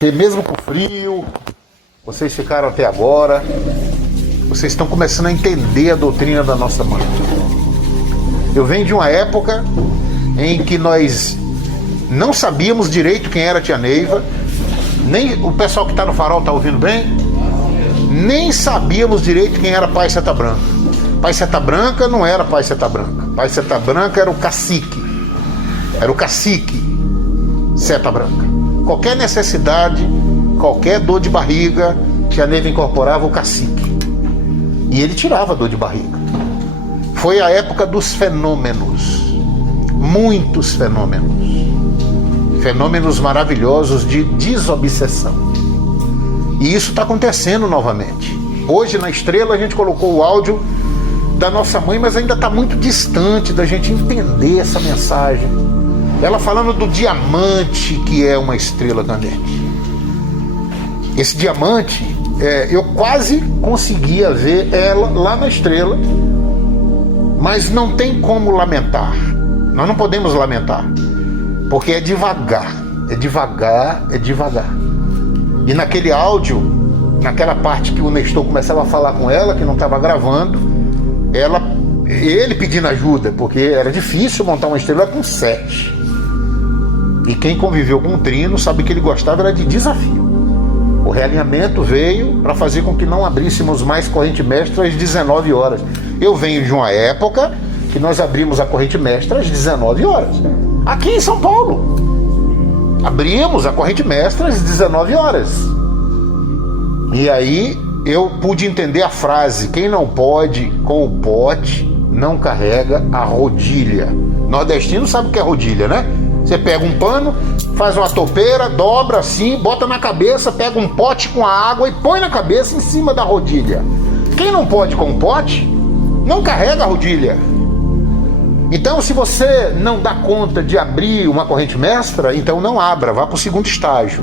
Porque mesmo com frio, vocês ficaram até agora, vocês estão começando a entender a doutrina da nossa mãe. Eu venho de uma época em que nós não sabíamos direito quem era a tia Neiva, nem o pessoal que está no farol está ouvindo bem, nem sabíamos direito quem era Pai Seta Branca. Pai Seta Branca não era Pai Seta Branca. Pai Seta Branca era o cacique Seta Branca. Qualquer necessidade, qualquer dor de barriga, tia Neiva incorporava o cacique. E ele tirava a dor de barriga. Foi a época dos fenômenos. Muitos fenômenos. Fenômenos maravilhosos de desobsessão. E isso está acontecendo novamente. Hoje na Estrela a gente colocou o áudio da nossa mãe, mas ainda está muito distante da gente entender essa mensagem. Ela falando do diamante que é uma estrela cadente. Esse diamante, eu quase conseguia ver ela lá na estrela, mas não tem como lamentar. Nós não podemos lamentar, porque é devagar, é devagar, é devagar. E naquele áudio, naquela parte que o Nestor começava a falar com ela, que não estava gravando, ele pedindo ajuda, porque era difícil montar uma estrela com 7. E quem conviveu com o Trino sabe que ele gostava era de desafio. O realinhamento veio para fazer com que não abríssemos mais corrente mestra às 19 horas. Eu venho de uma época que nós abrimos a corrente mestra às 19 horas. Aqui em São Paulo. Abrimos a corrente mestra às 19 horas. E aí eu pude entender a frase: quem não pode com o pote não carrega a rodilha. Nordestino sabe o que é rodilha, né? Você pega um pano, faz uma toupeira, dobra assim, bota na cabeça, pega um pote com a água e põe na cabeça em cima da rodilha. Quem não pode com o pote, não carrega a rodilha. Então, se você não dá conta de abrir uma corrente mestra, então não abra, vá para o segundo estágio.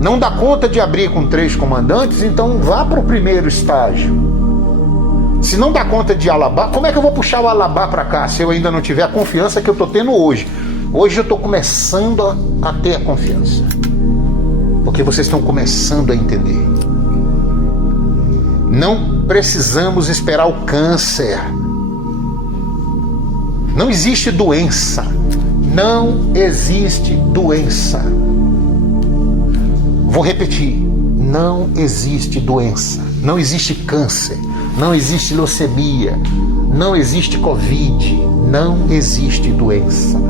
Não dá conta de abrir com 3 comandantes, então vá para o primeiro estágio. Se não dá conta de alabar, como é que eu vou puxar o alabar para cá se eu ainda não tiver a confiança que eu estou tendo hoje? Hoje eu estou começando a ter a confiança, porque vocês estão começando a entender. Não precisamos esperar o câncer. Não existe doença. Não existe doença. Vou repetir. Não existe doença. Não existe câncer. Não existe leucemia. Não existe Covid. Não existe doença.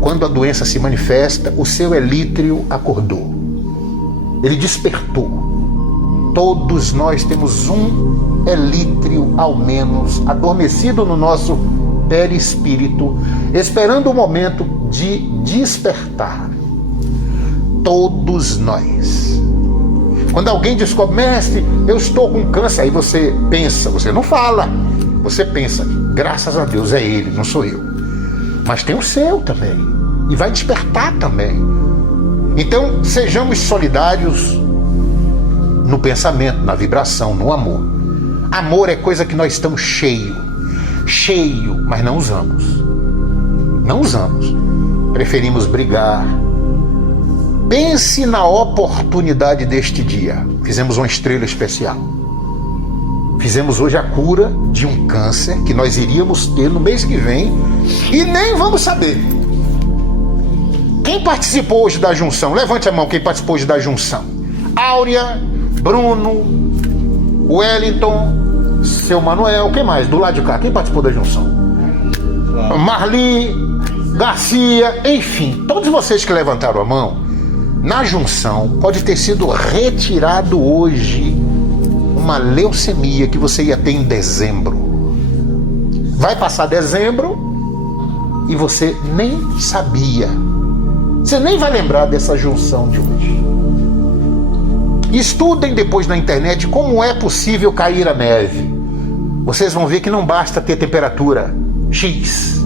Quando a doença se manifesta, o seu elítrio acordou. Ele despertou. Todos nós temos um elítrio, ao menos, adormecido no nosso perispírito, esperando o momento de despertar. Todos nós. Quando alguém descobre: mestre, eu estou com câncer, aí você pensa, você não fala, você pensa: graças a Deus é ele, não sou eu. Mas tem o seu também. E vai despertar também. Então, sejamos solidários no pensamento, na vibração, no amor. Amor é coisa que nós estamos cheio, mas não usamos. Não usamos. Preferimos brigar. Pense na oportunidade deste dia. Fizemos uma estrela especial. Fizemos hoje a cura de um câncer que nós iríamos ter no mês que vem e nem vamos saber. Quem participou hoje da junção? Levante a mão quem participou hoje da junção. Áurea, Bruno, Wellington, seu Manuel, quem mais? Do lado de cá, quem participou da junção? Marli, Garcia, enfim, todos vocês que levantaram a mão, na junção pode ter sido retirado hoje uma leucemia que você ia ter em dezembro. Vai passar dezembro e você nem sabia. Você nem vai lembrar dessa junção de hoje. Estudem depois na internet como é possível cair a neve. Vocês vão ver que não basta ter temperatura X.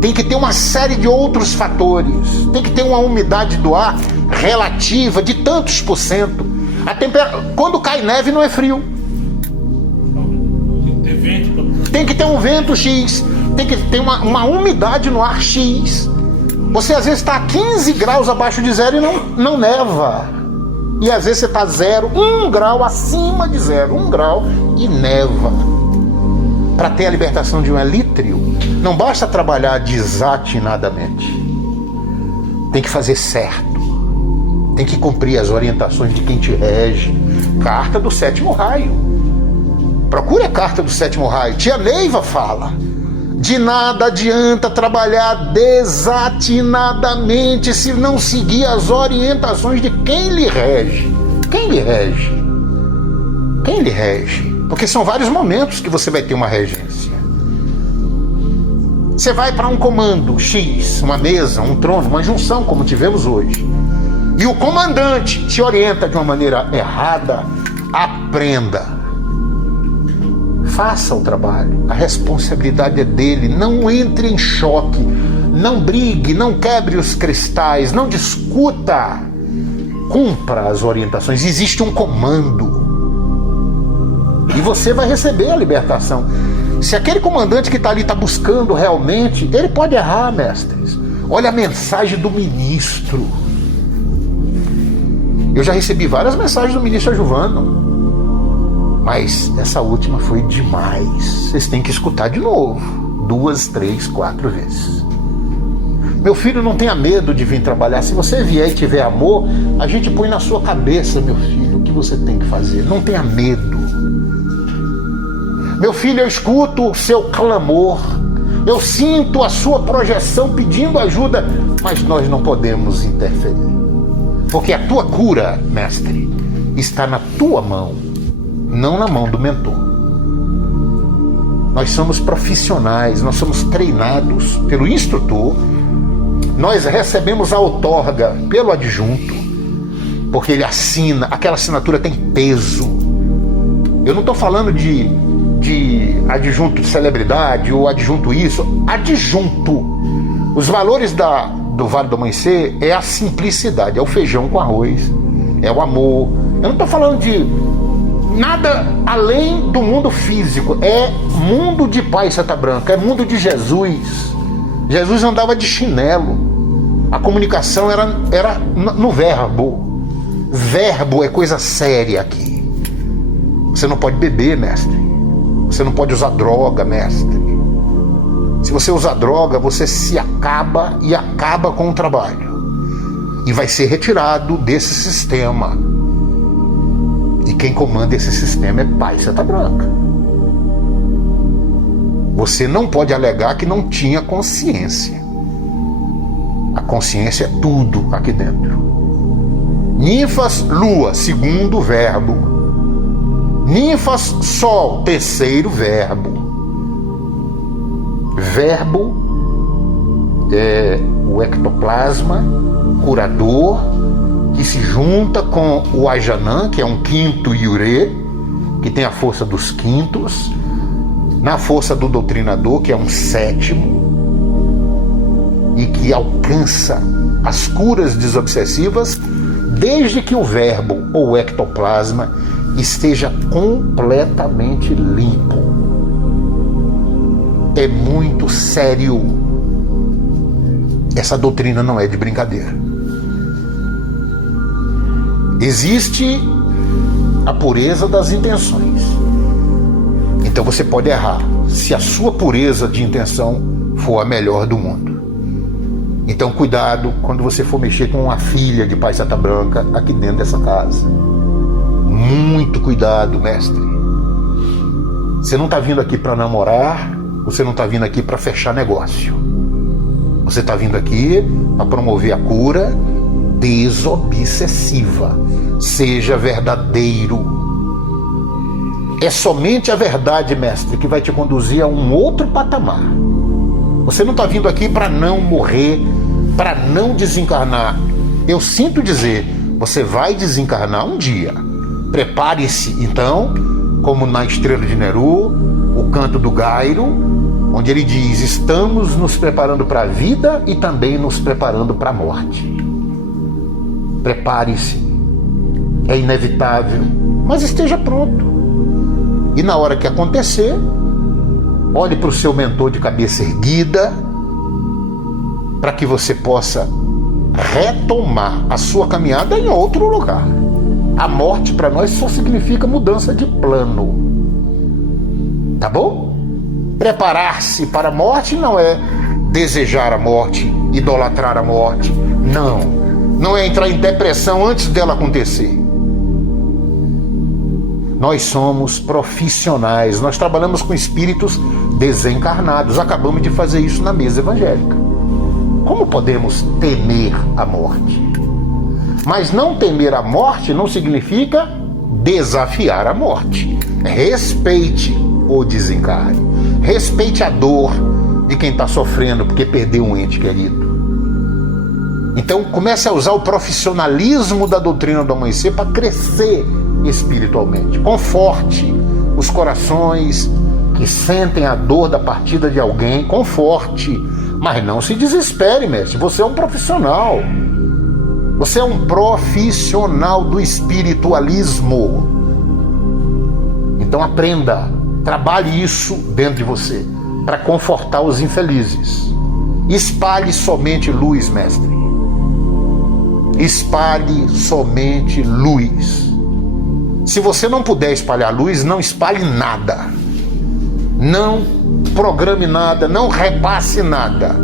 Tem que ter uma série de outros fatores. Tem que ter uma umidade do ar relativa de tantos por cento. Quando cai neve não é frio. Tem que ter um vento X. Tem que ter uma umidade no ar X. Você às vezes está a 15 graus abaixo de zero e não neva. E às vezes você está 1 grau acima de zero, 1 grau e neva. Para ter a libertação de um elítrio, não basta trabalhar desatinadamente. Tem que fazer certo. Tem que cumprir as orientações de quem te rege. Carta do 7º raio. Procure a carta do 7º raio. Tia Neiva fala: de nada adianta trabalhar desatinadamente se não seguir as orientações de quem lhe rege. Quem lhe rege? Quem lhe rege? Porque são vários momentos que você vai ter uma regência. Você vai para um comando X, uma mesa, um trono, uma junção, como tivemos hoje. E o comandante te orienta de uma maneira errada. Aprenda. Faça o trabalho. A responsabilidade é dele. Não entre em choque. Não brigue, não quebre os cristais, não discuta. Cumpra as orientações. Existe um comando. E você vai receber a libertação. Se aquele comandante que está ali está buscando realmente, ele pode errar, mestres. Olha a mensagem do ministro. Eu já recebi várias mensagens do ministro Ajuvano, mas essa última foi demais. Vocês têm que escutar de novo, 2, 3, 4 vezes. Meu filho, não tenha medo de vir trabalhar. Se você vier e tiver amor, a gente põe na sua cabeça, meu filho, o que você tem que fazer. Não tenha medo. Meu filho, eu escuto o seu clamor, eu sinto a sua projeção pedindo ajuda, mas nós não podemos interferir. Porque a tua cura, mestre, está na tua mão, não na mão do mentor. Nós somos profissionais, nós somos treinados pelo instrutor, nós recebemos a outorga pelo adjunto, porque ele assina, aquela assinatura tem peso. Eu não estou falando de adjunto de celebridade ou adjunto isso, adjunto. Os valores do Vale do Amanhecer é a simplicidade, é o feijão com arroz, é o amor. Eu não estou falando de nada além do mundo físico, é mundo de Pai Santa Branca, é mundo de Jesus. Jesus andava de chinelo, a comunicação era no verbo. Verbo é coisa séria aqui. Você não pode beber, mestre. Você não pode usar droga, mestre. Se você usar droga, você se acaba e acaba com o trabalho. E vai ser retirado desse sistema. E quem comanda esse sistema é Pai Santa Branca. Você não pode alegar que não tinha consciência. A consciência é tudo aqui dentro. Ninfas, lua, segundo verbo. Ninfas, sol, terceiro verbo. Verbo é o ectoplasma curador que se junta com o Ajanã, que é um quinto Yurê, que tem a força dos quintos, na força do doutrinador, que é um sétimo, e que alcança as curas desobsessivas desde que o verbo ou o ectoplasma esteja completamente limpo. É muito sério. Essa doutrina não é de brincadeira. Existe a pureza das intenções. Então você pode errar se a sua pureza de intenção for a melhor do mundo. Então cuidado quando você for mexer com uma filha de Pai Santa Branca aqui dentro dessa casa. Muito cuidado, mestre. Você não está vindo aqui para namorar, você não está vindo aqui para fechar negócio. Você está vindo aqui para promover a cura desobsessiva. Seja verdadeiro. É somente a verdade, mestre, que vai te conduzir a um outro patamar. Você não está vindo aqui para não morrer, para não desencarnar. Eu sinto dizer, você vai desencarnar um dia. Prepare-se, então, como na Estrela de Neru, o canto do Gairo, onde ele diz: estamos nos preparando para a vida e também nos preparando para a morte. Prepare-se, é inevitável, mas esteja pronto. E na hora que acontecer, olhe para o seu mentor de cabeça erguida, para que você possa retomar a sua caminhada em outro lugar. A morte para nós só significa mudança de plano. Tá bom? Preparar-se para a morte não é desejar a morte, idolatrar a morte. Não. Não é entrar em depressão antes dela acontecer. Nós somos profissionais, nós trabalhamos com espíritos desencarnados. Acabamos de fazer isso na mesa evangélica. Como podemos temer a morte? Mas não temer a morte não significa desafiar a morte. Respeite o desencarne. Respeite a dor de quem está sofrendo porque perdeu um ente querido. Então comece a usar o profissionalismo da doutrina do amanhecer para crescer espiritualmente. Conforte os corações que sentem a dor da partida de alguém. Conforte, mas não se desespere, mestre. Você é um profissional. Você é um profissional do espiritualismo. Então aprenda, trabalhe isso dentro de você para confortar os infelizes. Espalhe somente luz, mestre. Espalhe somente luz. Se você não puder espalhar luz, não espalhe nada. Não programe nada, não repasse nada,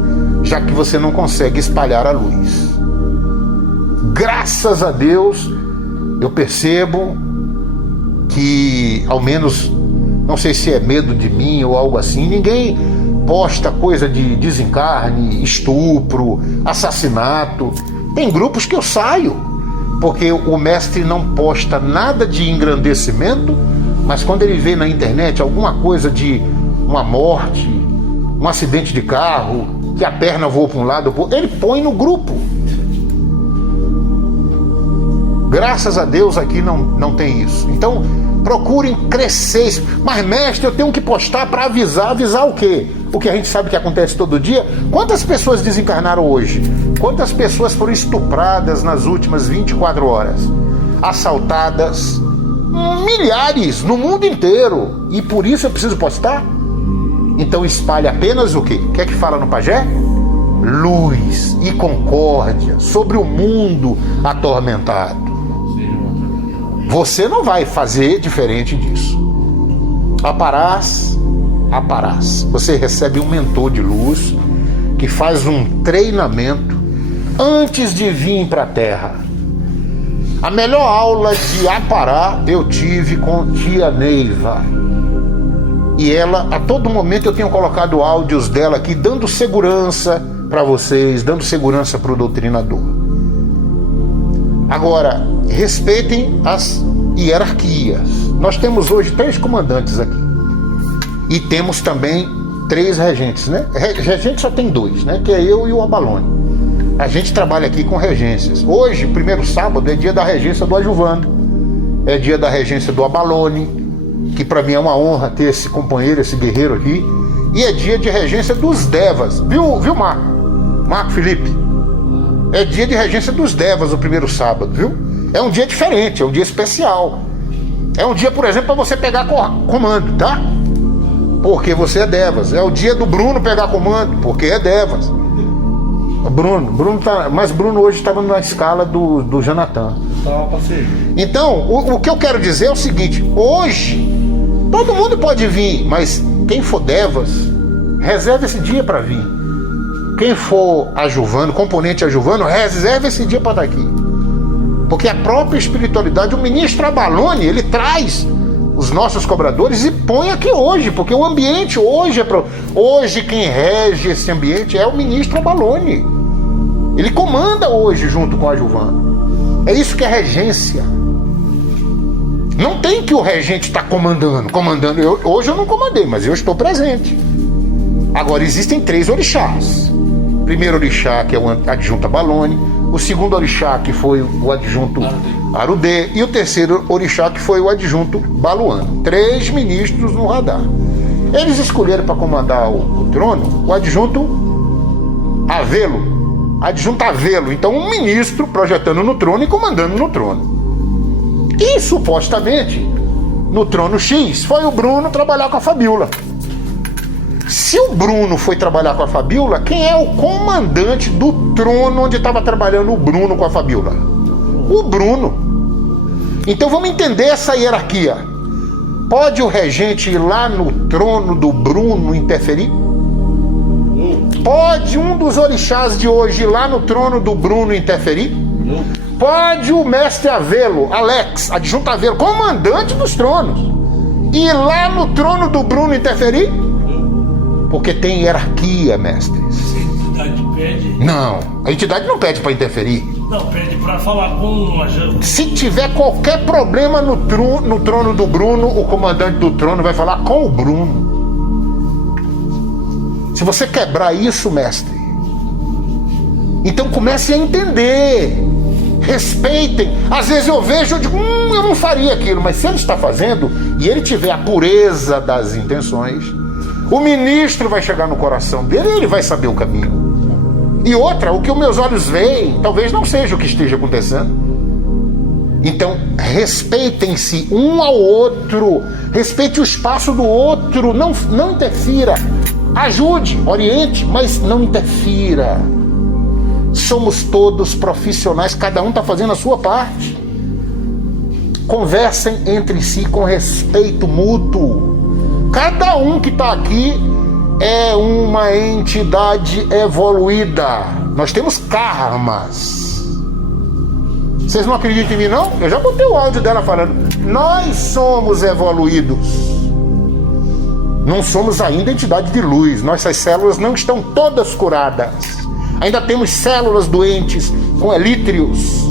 já que você não consegue espalhar a luz. Graças a Deus, eu percebo que, ao menos, não sei se é medo de mim ou algo assim, ninguém posta coisa de desencarne, estupro, assassinato. Tem grupos que eu saio, porque o mestre não posta nada de engrandecimento, mas quando ele vê na internet alguma coisa de uma morte, um acidente de carro, que a perna voa para um lado, ele põe no grupo. Graças a Deus aqui não tem isso. Então procurem crescer. Mas mestre, eu tenho que postar para avisar. Avisar o quê? O que a gente sabe que acontece todo dia. Quantas pessoas desencarnaram hoje? Quantas pessoas foram estupradas nas últimas 24 horas? Assaltadas? Milhares no mundo inteiro. E por isso eu preciso postar? Então espalhe apenas o quê? O que é que fala no pajé? Luz e concórdia sobre o mundo atormentado. Você não vai fazer diferente disso. Aparás. Você recebe um mentor de luz que faz um treinamento antes de vir para a Terra. A melhor aula de Apará eu tive com tia Neiva. E ela, a todo momento eu tenho colocado áudios dela aqui, dando segurança para vocês, dando segurança para o doutrinador. Agora, respeitem as hierarquias. Nós temos hoje 3 comandantes aqui. E temos também 3 regentes, né? Regente só tem 2, né? Que é eu e o Abalone. A gente trabalha aqui com regências. Hoje, primeiro sábado, é dia da regência do Adjuvando. É dia da regência do Abalone, que para mim é uma honra ter esse companheiro, esse guerreiro aqui. E é dia de regência dos Devas. Viu, Marco? Marco Felipe? É dia de regência dos Devas, o primeiro sábado, viu? É um dia diferente, é um dia especial. É um dia, por exemplo, para você pegar comando, tá? Porque você é Devas. É o dia do Bruno pegar comando, porque é Devas. Bruno tá, mas Bruno hoje estava na escala do Jonathan. Então, o que eu quero dizer é o seguinte: hoje todo mundo pode vir, mas quem for Devas, reserve esse dia para vir. Quem for adjuvando, componente adjuvando, reserve esse dia para estar aqui. Porque a própria espiritualidade, o ministro Abalone, ele traz os nossos cobradores e põe aqui hoje, porque o ambiente hoje hoje quem rege esse ambiente é o ministro Abalone. Ele comanda hoje junto com o adjuvando. É isso que é regência. Não tem que o regente estar comandando. Hoje eu não comandei, mas eu estou presente. Agora existem 3 orixás. O primeiro orixá, que é o adjunto Abalone, o segundo orixá, que foi o adjunto Arudê, e o terceiro orixá, que foi o adjunto Baluano. 3 ministros no radar. Eles escolheram para comandar o trono o adjunto Avelo, adjunto Avelo. Então um ministro projetando no trono e comandando no trono. E supostamente no trono X foi o Bruno trabalhar com a Fabiola. Se o Bruno foi trabalhar com a Fabíola, quem é o comandante do trono onde estava trabalhando o Bruno com a Fabíola? O Bruno. Então vamos entender essa hierarquia. Pode o regente ir lá no trono do Bruno interferir? Pode um dos orixás de hoje ir lá no trono do Bruno interferir? Pode o mestre Avelo, Alex, adjunto Avelo, comandante dos tronos, ir lá no trono do Bruno interferir? Porque tem hierarquia, mestres. Se a entidade pede... Não, a entidade não pede para interferir. Não, pede para falar com a... Se tiver qualquer problema no trono do Bruno, o comandante do trono vai falar com o Bruno. Se você quebrar isso, mestre, então comece a entender. Respeitem. Às vezes eu vejo, eu digo, eu não faria aquilo, mas se ele está fazendo e ele tiver a pureza das intenções, o ministro vai chegar no coração dele e ele vai saber o caminho. E outra, o que os meus olhos veem talvez não seja o que esteja acontecendo. Então respeitem-se um ao outro, respeite o espaço do outro, não interfira. Ajude, oriente, mas não interfira. Somos todos profissionais, cada um está fazendo a sua parte. Conversem entre si com respeito mútuo. Cada um que está aqui é uma entidade evoluída. Nós temos karmas. Vocês não acreditam em mim, não? Eu já botei o áudio dela falando. Nós somos evoluídos. Não somos ainda entidade de luz. Nossas células não estão todas curadas. Ainda temos células doentes com elítrios.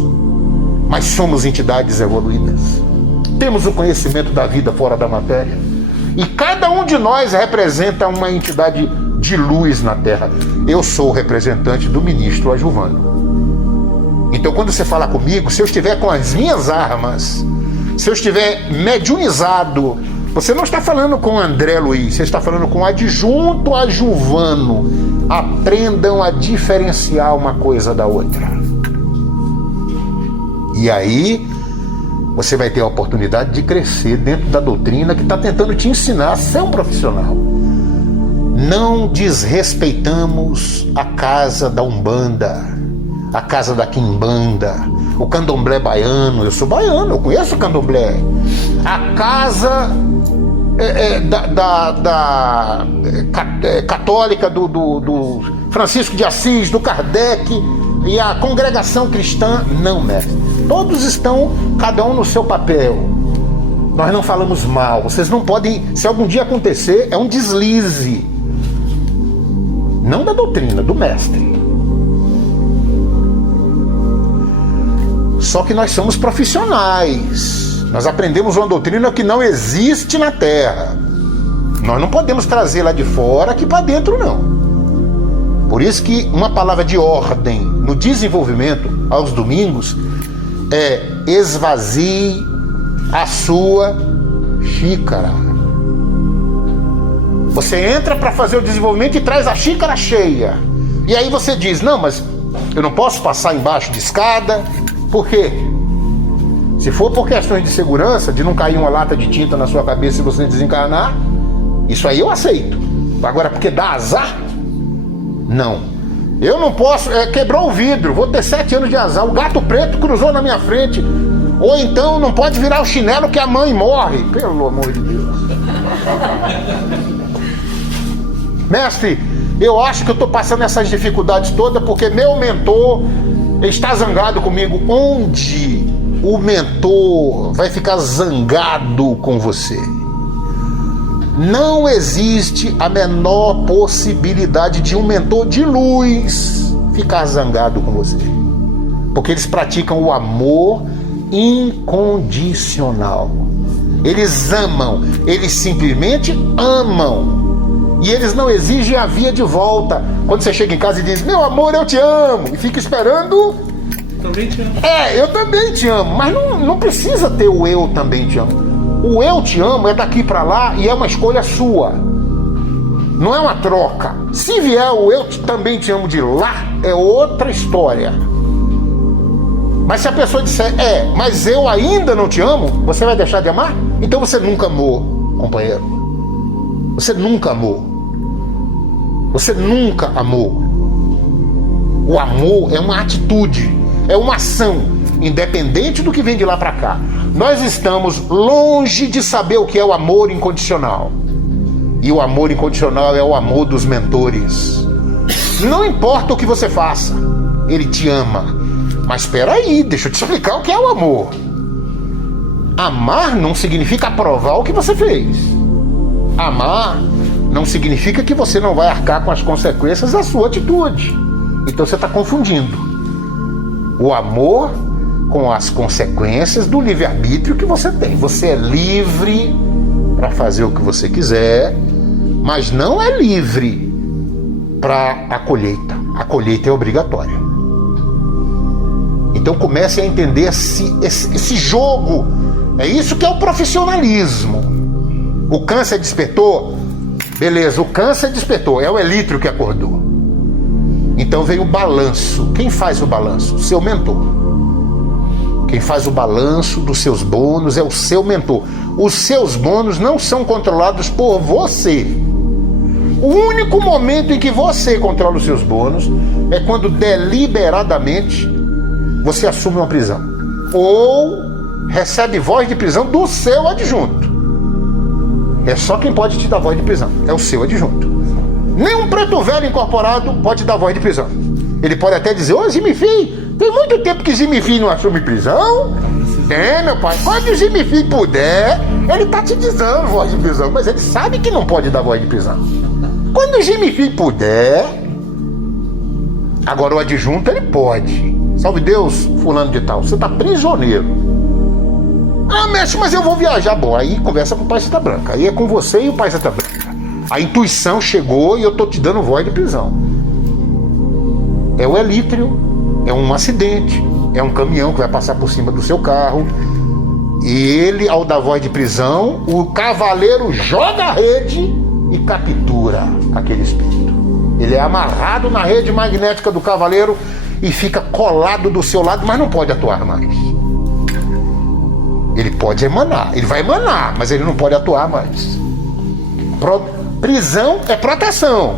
Mas somos entidades evoluídas. Temos o conhecimento da vida fora da matéria. E cada um de nós representa uma entidade de luz na Terra. Eu sou o representante do ministro Ajuvano. Então quando você fala comigo, se eu estiver com as minhas armas, se eu estiver mediunizado, você não está falando com André Luiz, você está falando com adjunto Ajuvano. Aprendam a diferenciar uma coisa da outra. E aí você vai ter a oportunidade de crescer dentro da doutrina que está tentando te ensinar a ser um profissional. Não desrespeitamos a casa da Umbanda, a casa da Quimbanda, o candomblé baiano. Eu sou baiano, eu conheço o candomblé. A casa católica do Francisco de Assis, do Kardec e a congregação cristã. Não, mestre. Todos estão, cada um no seu papel. Nós não falamos mal. Vocês não podem, se algum dia acontecer, é um deslize. Não da doutrina, do mestre. Só que nós somos profissionais. Nós aprendemos uma doutrina que não existe na Terra. Nós não podemos trazer lá de fora aqui para dentro, não. Por isso que uma palavra de ordem no desenvolvimento aos domingos é: esvazie a sua xícara. Você entra para fazer o desenvolvimento e traz a xícara cheia. E aí você diz: não, mas eu não posso passar embaixo de escada. Por quê? Se for por questões de segurança, de não cair uma lata de tinta na sua cabeça se você desencarnar, isso aí eu aceito. Agora, porque dá azar? Não. Eu não posso, quebrou o vidro, vou ter 7 anos de azar, o gato preto cruzou na minha frente. Ou então não pode virar o chinelo que a mãe morre. Pelo amor de Deus. Mestre, eu acho que eu estou passando essas dificuldades todas porque meu mentor está zangado comigo. Onde o mentor vai ficar zangado com você? Não existe a menor possibilidade de um mentor de luz ficar zangado com você. Porque eles praticam o amor incondicional. Eles amam, eles simplesmente amam. E eles não exigem a via de volta. Quando você chega em casa e diz: meu amor, eu te amo, e fica esperando. Também te amo. Eu também te amo. Mas não precisa ter o eu também te amo. O eu te amo é daqui para lá e é uma escolha sua. Não é uma troca. Se vier o eu também te amo de lá, é outra história. Mas se a pessoa disser: mas eu ainda não te amo, você vai deixar de amar? Então você nunca amou, companheiro. Você nunca amou. Você nunca amou. O amor é uma atitude, é uma ação, independente do que vem de lá para cá. Nós estamos longe de saber o que é o amor incondicional. E o amor incondicional é o amor dos mentores. Não importa o que você faça, ele te ama. Mas espera aí, deixa eu te explicar o que é o amor. Amar não significa aprovar o que você fez. Amar não significa que você não vai arcar com as consequências da sua atitude. Então você está confundindo o amor com as consequências do livre-arbítrio que você tem. Você é livre para fazer o que você quiser, mas não é livre para a colheita. A colheita é obrigatória. Então comece a entender esse jogo. É isso que é o profissionalismo. O câncer despertou? Beleza, o câncer despertou. É o elítrio que acordou. Então veio o balanço. Quem faz o balanço? O seu mentor. Quem faz o balanço dos seus bônus é o seu mentor. Os seus bônus não são controlados por você. O único momento em que você controla os seus bônus é quando deliberadamente você assume uma prisão ou recebe voz de prisão do seu adjunto. É só quem pode te dar voz de prisão, é o seu adjunto. Nenhum preto velho incorporado pode dar voz de prisão. Ele pode até dizer: ô Zimifi, tem muito tempo que Zimifi não assume prisão. É, meu pai, quando o Zimifi puder, ele tá te dizendo voz de prisão, mas ele sabe que não pode dar voz de prisão. Quando o Zimifi puder, agora o adjunto ele pode. Salve Deus, fulano de tal, você tá prisioneiro. Ah, mestre, mas eu vou viajar. Bom, aí conversa com o pai Seta Branca. Aí é com você e o pai Seta Branca. A intuição chegou e eu tô te dando voz de prisão. É o elítrio, é um acidente, é um caminhão que vai passar por cima do seu carro. E ele, ao dar voz de prisão, o cavaleiro joga a rede e captura aquele espírito. Ele é amarrado na rede magnética do cavaleiro e fica colado do seu lado, mas não pode atuar mais. Ele pode emanar, ele vai emanar, mas ele não pode atuar mais. Prisão é proteção,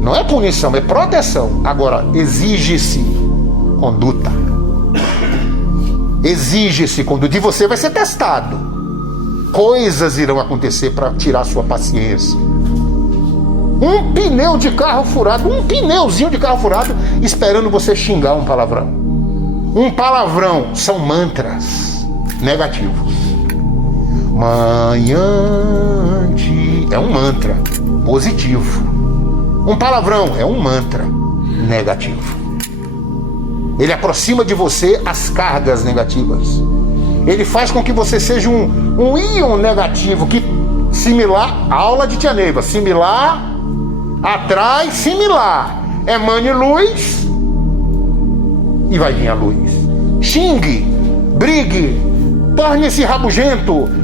não é punição, é proteção. Agora, exige-se conduta. Exige-se conduta. E você vai ser testado. Coisas irão acontecer para tirar sua paciência. Um pneu de carro furado, um pneuzinho de carro furado, esperando você xingar um palavrão. Um palavrão são mantras negativos. Manhã é um mantra positivo. Um palavrão é um mantra negativo. Ele aproxima de você as cargas negativas. Ele faz com que você seja um íon negativo, que similar à aula de Tia Neiva. Similar, atrai similar. Emane luz e vai vir a luz. Xingue, brigue, torne-se rabugento.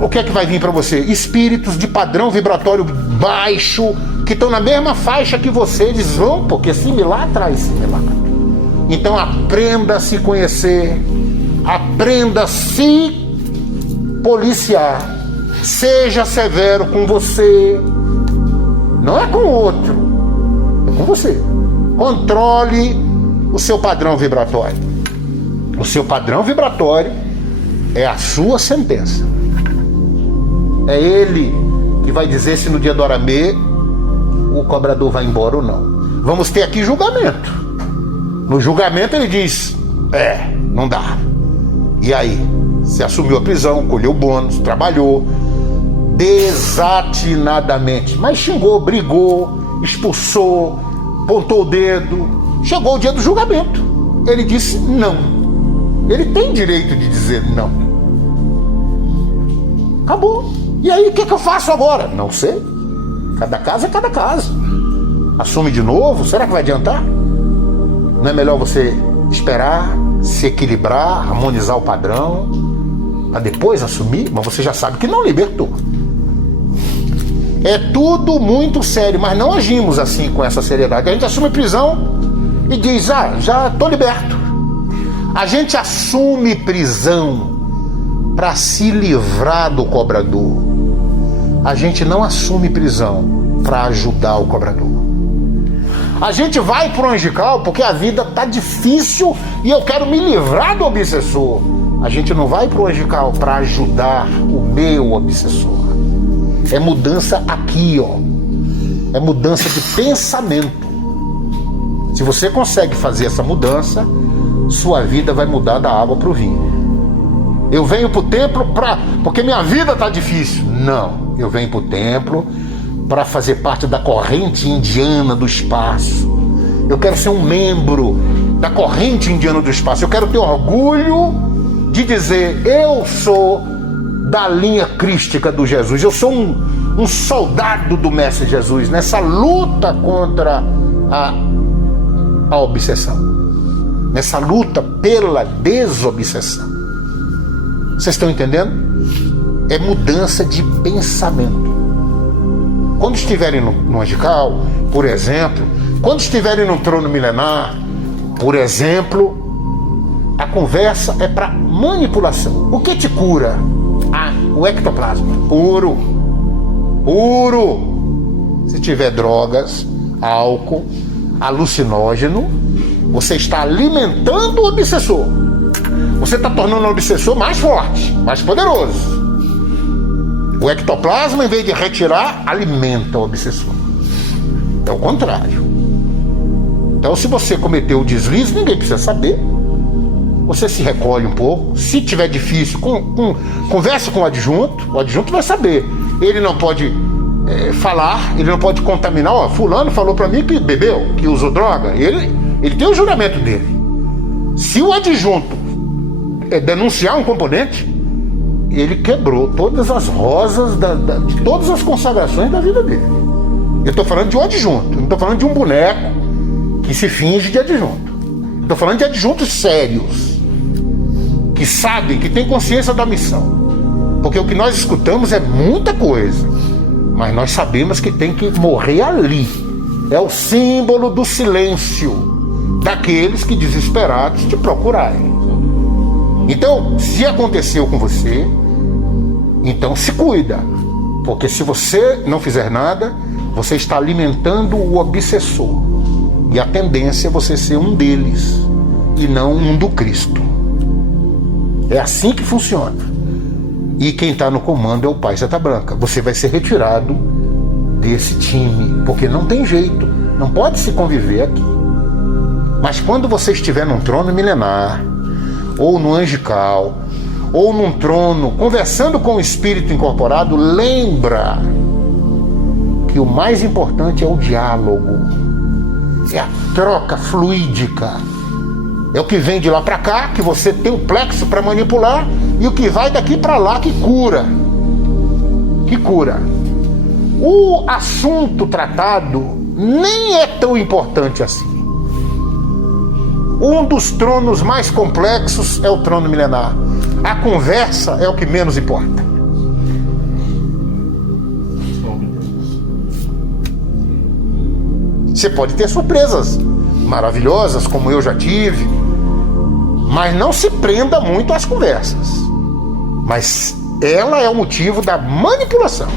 O que é que vai vir para você? Espíritos de padrão vibratório baixo, que estão na mesma faixa que você, eles vão, porque similar atrai similar. Então aprenda a se conhecer, aprenda a se policiar, seja severo com você, não é com o outro, é com você. Controle o seu padrão vibratório. O seu padrão vibratório é a sua sentença. É ele que vai dizer se no dia do Aramê o cobrador vai embora ou não. Vamos ter aqui julgamento. No julgamento ele diz: não dá. E aí? Você assumiu a prisão, colheu bônus, trabalhou desatinadamente, mas xingou, brigou, expulsou, pontou o dedo. Chegou o dia do julgamento. Ele disse não. Ele tem direito de dizer não. Acabou. E aí, o que eu faço agora? Não sei. Cada caso é cada caso. Assume de novo? Será que vai adiantar? Não é melhor você esperar, se equilibrar, harmonizar o padrão, para depois assumir? Mas você já sabe que não libertou. É tudo muito sério, mas não agimos assim com essa seriedade. A gente assume prisão e diz: já estou liberto. A gente assume prisão para se livrar do cobrador. A gente não assume prisão para ajudar o cobrador. A gente vai para o angical porque a vida está difícil e eu quero me livrar do obsessor. A gente não vai para o angical para ajudar o meu obsessor. É mudança aqui, ó. É mudança de pensamento. Se você consegue fazer essa mudança, sua vida vai mudar da água para o vinho. Eu venho para o templo porque minha vida está difícil. Não, eu venho para o templo para fazer parte da corrente indiana do espaço. Eu quero ser um membro da corrente indiana do espaço. Eu quero ter orgulho de dizer: eu sou da linha crística do Jesus. Eu sou um soldado do Mestre Jesus nessa luta contra a obsessão, nessa luta pela desobsessão. Vocês estão entendendo? É mudança de pensamento. Quando estiverem no angical, por exemplo, quando estiverem no trono milenar, por exemplo, a conversa é para manipulação. O que te cura? O ectoplasma. Puro. Se tiver drogas, álcool, alucinógeno, você está alimentando o obsessor. Você está tornando o obsessor mais forte, mais poderoso. O ectoplasma, em vez de retirar, alimenta o obsessor. É o contrário. Então, se você cometeu o deslize, ninguém precisa saber. Você se recolhe um pouco. Se tiver difícil, converse com o adjunto vai saber. Ele não pode falar, ele não pode contaminar. Ó, fulano falou para mim que bebeu, que usou droga. Ele tem o juramento dele. Se o adjunto denunciar um componente, ele quebrou todas as rosas de todas as consagrações da vida dele. Eu estou falando de um adjunto, não estou falando de um boneco que se finge de adjunto. Estou falando de adjuntos sérios, que sabem, que têm consciência da missão. Porque o que nós escutamos é muita coisa, mas nós sabemos que tem que morrer ali. É o símbolo do silêncio daqueles que desesperados te procurarem. Então, se aconteceu com você, então se cuida. Porque se você não fizer nada, você está alimentando o obsessor. E a tendência é você ser um deles e não um do Cristo. É assim que funciona. E quem está no comando é o Pai Seta Branca. Você vai ser retirado desse time, porque não tem jeito, não pode se conviver aqui. Mas quando você estiver num trono milenar, ou no angical, ou num trono, conversando com o espírito incorporado, lembra que o mais importante é o diálogo, é a troca fluídica. É o que vem de lá para cá, que você tem o plexo para manipular, e o que vai daqui para lá que cura. O assunto tratado nem é tão importante assim. Um dos tronos mais complexos é o trono milenar. A conversa é o que menos importa. Você pode ter surpresas maravilhosas, como eu já tive, mas não se prenda muito às conversas. Mas ela é o motivo da manipulação.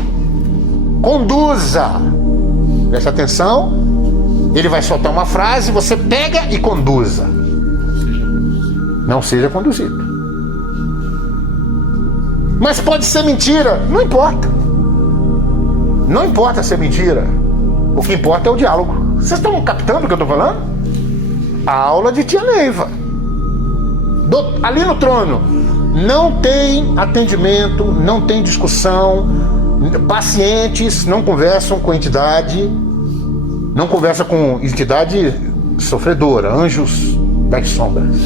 Conduza. Preste atenção. Ele vai soltar uma frase, você pega e conduza. Não seja conduzido. Mas pode ser mentira, não importa. Não importa ser mentira. O que importa é o diálogo. Vocês estão captando o que eu estou falando? A aula de tia Neiva. Ali no trono, não tem atendimento, não tem discussão. Pacientes não conversam com entidade. Não conversa com entidade sofredora, anjos das sombras.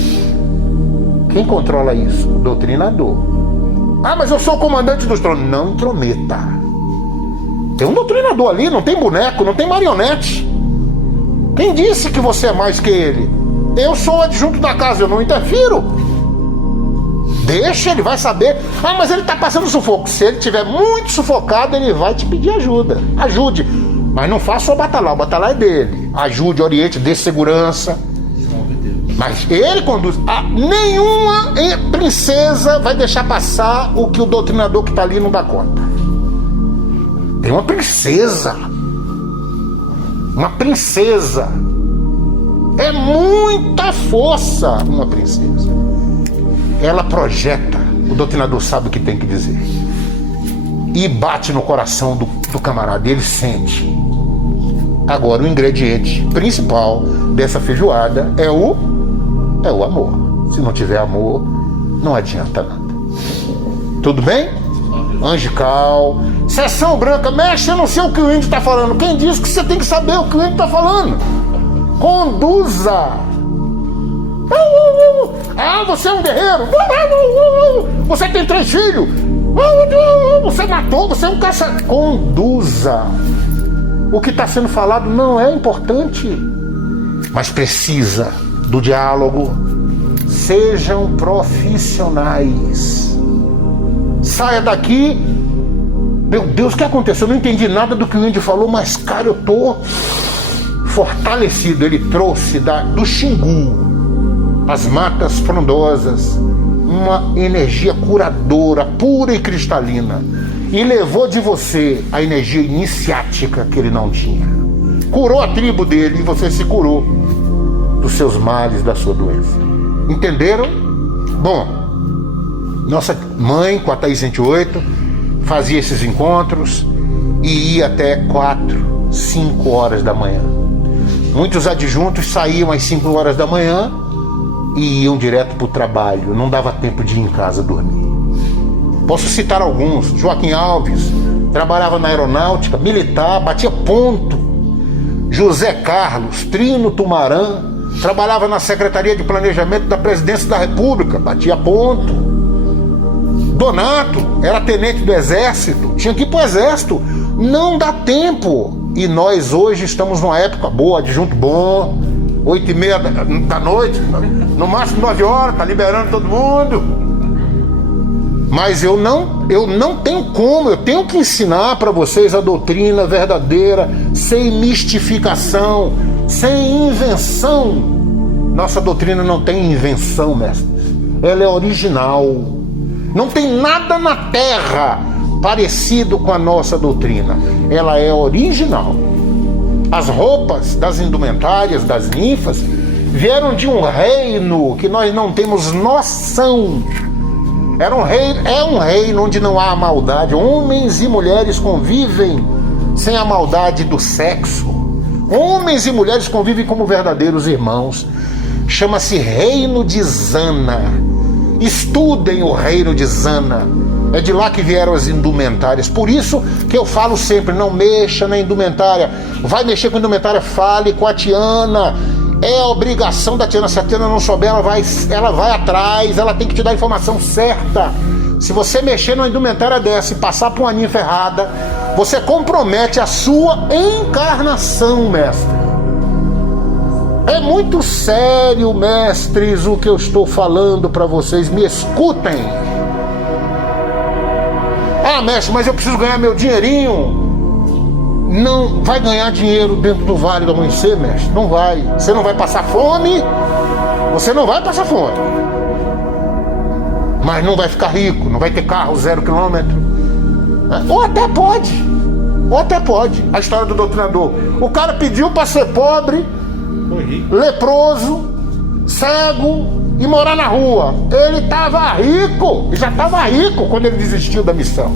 Quem controla isso? O doutrinador. Ah, mas eu sou o comandante dos tronos. Não intrometa. Tem um doutrinador ali, não tem boneco, não tem marionete. Quem disse que você é mais que ele? Eu sou o adjunto da casa, eu não interfiro. Deixa, ele vai saber. Ah, mas ele está passando sufoco. Se ele estiver muito sufocado, ele vai te pedir ajuda. Ajude. Mas não faça o batalhar é dele. Ajude, oriente, dê segurança. Mas ele conduz. Nenhuma princesa vai deixar passar o que o doutrinador que está ali não dá conta. Tem uma princesa Uma princesa. É muita força uma princesa. Ela projeta, o doutrinador sabe o que tem que dizer. E bate no coração do camarada, ele sente. Agora, o ingrediente principal dessa feijoada é o amor. Se não tiver amor, não adianta nada. Tudo bem? Angelical. Sessão branca, mexe, eu não sei o que o índio está falando. Quem disse que você tem que saber o que o índio está falando? Conduza. Ah, você é um guerreiro. Você tem 3 filhos. Você matou, você é um caça. Conduza. O que está sendo falado não é importante, mas precisa do diálogo. Sejam profissionais. Saia daqui. Meu Deus, o que aconteceu? Eu não entendi nada do que o índio falou, mas, cara, eu tô fortalecido. Ele trouxe do Xingu, as matas frondosas, uma energia curadora, pura e cristalina, e levou de você a energia iniciática que ele não tinha. Curou a tribo dele e você se curou dos seus males, da sua doença. Entenderam? Bom, nossa mãe, com a Thaís 108, fazia esses encontros e ia até 4, 5 horas da manhã. Muitos adjuntos saíam às 5 horas da manhã e iam direto para o trabalho. Não dava tempo de ir em casa dormir. Posso citar alguns. Joaquim Alves trabalhava na aeronáutica, militar, batia ponto. José Carlos Trino Tumarã trabalhava na Secretaria de Planejamento da Presidência da República, batia ponto. Donato era tenente do Exército, tinha que ir para o Exército. Não dá tempo. E nós hoje estamos numa época boa, adjunto bom, 8h30 da noite, no máximo 9 horas, tá liberando todo mundo. Mas eu não tenho como, eu tenho que ensinar para vocês a doutrina verdadeira, sem mistificação, sem invenção. Nossa doutrina não tem invenção, mestres. Ela é original. Não tem nada na terra parecido com a nossa doutrina. Ela é original. As roupas das indumentárias, das ninfas, vieram de um reino que nós não temos noção. É um reino onde não há maldade. Homens e mulheres convivem sem a maldade do sexo. Homens e mulheres convivem como verdadeiros irmãos. Chama-se Reino de Zana. Estudem o Reino de Zana. É de lá que vieram as indumentárias. Por isso que eu falo sempre, não mexa na indumentária. Vai mexer com a indumentária, fale com a Tiana. É a obrigação da Tiana. Se a Tiana não souber, ela vai atrás. Ela tem que te dar a informação certa. Se você mexer numa indumentária dessa e passar por uma ninfa errada, você compromete a sua encarnação, mestre. É muito sério, mestres, o que eu estou falando para vocês. Me escutem. Ah, mestre, mas eu preciso ganhar meu dinheirinho. Não vai ganhar dinheiro dentro do Vale do Amanhecer, mestre. Não vai. Você não vai passar fome. Você não vai passar fome. Mas não vai ficar rico. Não vai ter carro 0 quilômetro. Ou até pode. Ou até pode. A história do doutrinador. O cara pediu para ser pobre, leproso, cego e morar na rua. Ele estava rico. Já estava rico quando ele desistiu da missão.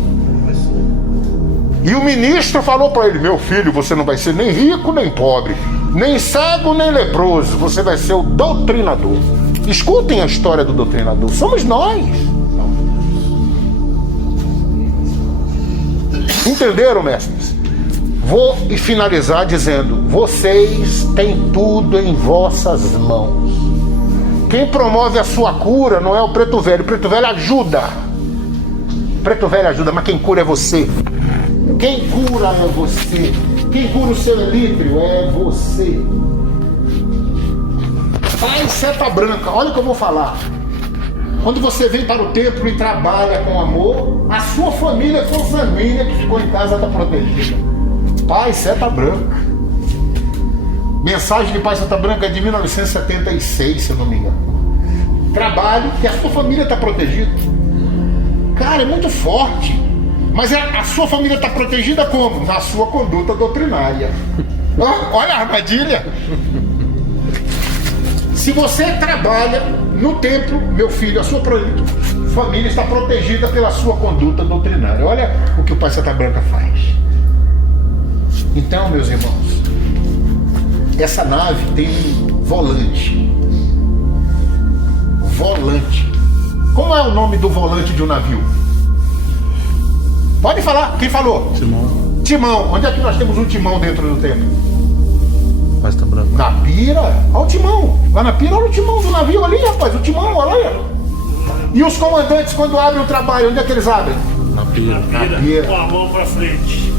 E o ministro falou para ele: meu filho, você não vai ser nem rico nem pobre, nem cego nem leproso, você vai ser o doutrinador. Escutem a história do doutrinador. Somos nós. Entenderam, mestres? Vou finalizar dizendo: vocês têm tudo em vossas mãos. Quem promove a sua cura não é o preto velho. O preto velho ajuda. O preto velho ajuda, mas quem cura é você. Quem cura é você. Quem cura o seu elítrio é você. Pai seta branca, olha o que eu vou falar. Quando você vem para o templo e trabalha com amor, a sua família consanguínea que ficou em casa está protegida. Pai seta branca. Mensagem de Pai seta branca é de 1976, se eu não me engano. Trabalhe que a sua família está protegida. Cara, é muito forte. Mas a sua família está protegida como? Na sua conduta doutrinária. Olha a armadilha. Se você trabalha no templo, meu filho, a sua família está protegida pela sua conduta doutrinária. Olha o que o Pai Santa Branca faz. Então, meus irmãos, essa nave tem um volante. Volante. Como é o nome do volante de um navio? Pode falar. Quem falou? Timão. Timão. Onde é que nós temos um timão dentro do templo? Pai Santa Branca. Na pira. Olha o timão. Lá na pira, olha o timão do navio ali, rapaz. O timão, olha aí. E os comandantes, quando abrem o trabalho, onde é que eles abrem? Na pira. Vira pira. com a mão pra frente.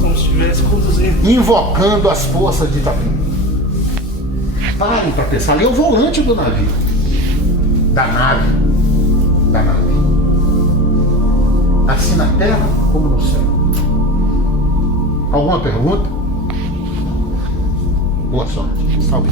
Como se estivesse conduzindo. Invocando as forças de Itapema. Parem para pensar. Ali é o volante do navio. Da nave. Da nave. Assim na terra como no céu. Alguma pergunta? Boa sorte. Salve.